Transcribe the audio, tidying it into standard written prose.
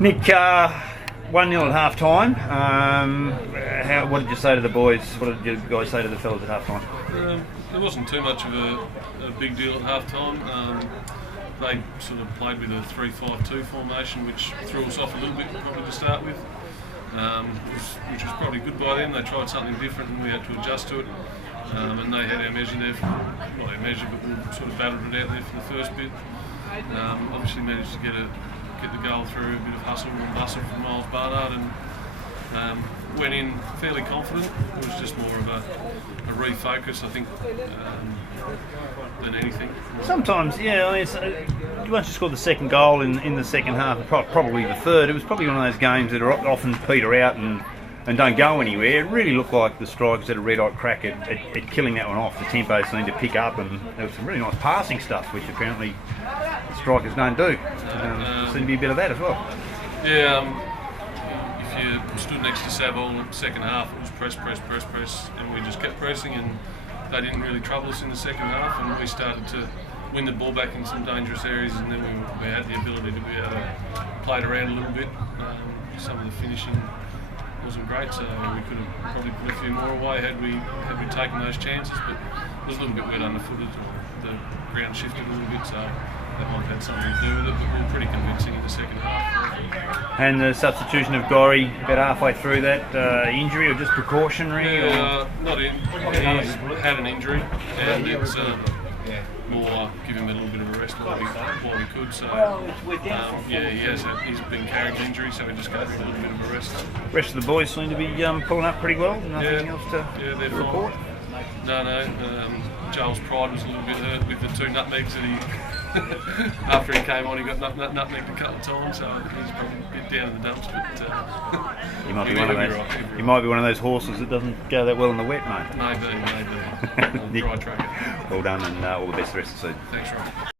Nick, 1-0 at half time. What did you say to the boys? What did you guys say to the fellas at half time? It wasn't too much of a big deal at half time. They sort of played with a 3-5-2 formation, which threw us off a little bit probably to start with, which was probably good by them. They tried something different and we had to adjust to it. And they had our measure there, not our measure, but we sort of battled it out there for the first bit. Obviously managed to get the goal through a bit of hustle and bustle from Miles Barnard, and went in fairly confident. It was just more of a refocus, I think, than anything. Sometimes, yeah. I mean, once you scored the second goal in the second half, probably the third, it was probably one of those games that are often peter out and don't go anywhere. It really looked like the Strikers had a red-hot crack at killing that one off. The tempo seemed to pick up, and there was some really nice passing stuff, which apparently the Strikers don't do. Seemed to be a bit of that as well. Yeah, if you stood next to Savile in the second half, it was press, and we just kept pressing, and they didn't really trouble us in the second half, and we started to win the ball back in some dangerous areas, and then we had the ability to be able to play it around a little bit. Some of the finishing wasn't great, so we could have probably put a few more away had we taken those chances, but it was a little bit wet underfooted, the ground shifted a little bit, so that might have had something to do with it, but we were pretty convincing in the second half. And the substitution of Gorry about halfway through that, injury or just precautionary? Not in. He's had an injury, and it's more give him a little bit of a rest while we could. So he's been carrying an injury, so we just gave him a little bit of a rest. The rest of the boys seem to be pulling up pretty well. Nothing else to report. No. Joel's pride was a little bit hurt with the 2 nutmegs that he after he came on. He got nutmegged a couple of times, so he's probably a bit down in the dumps. But he might be one of those. He might be one of those horses that doesn't go that well in the wet, mate. Maybe. Nick, Dry tracker. well done, and all the best the rest of the season. Thanks, Rob.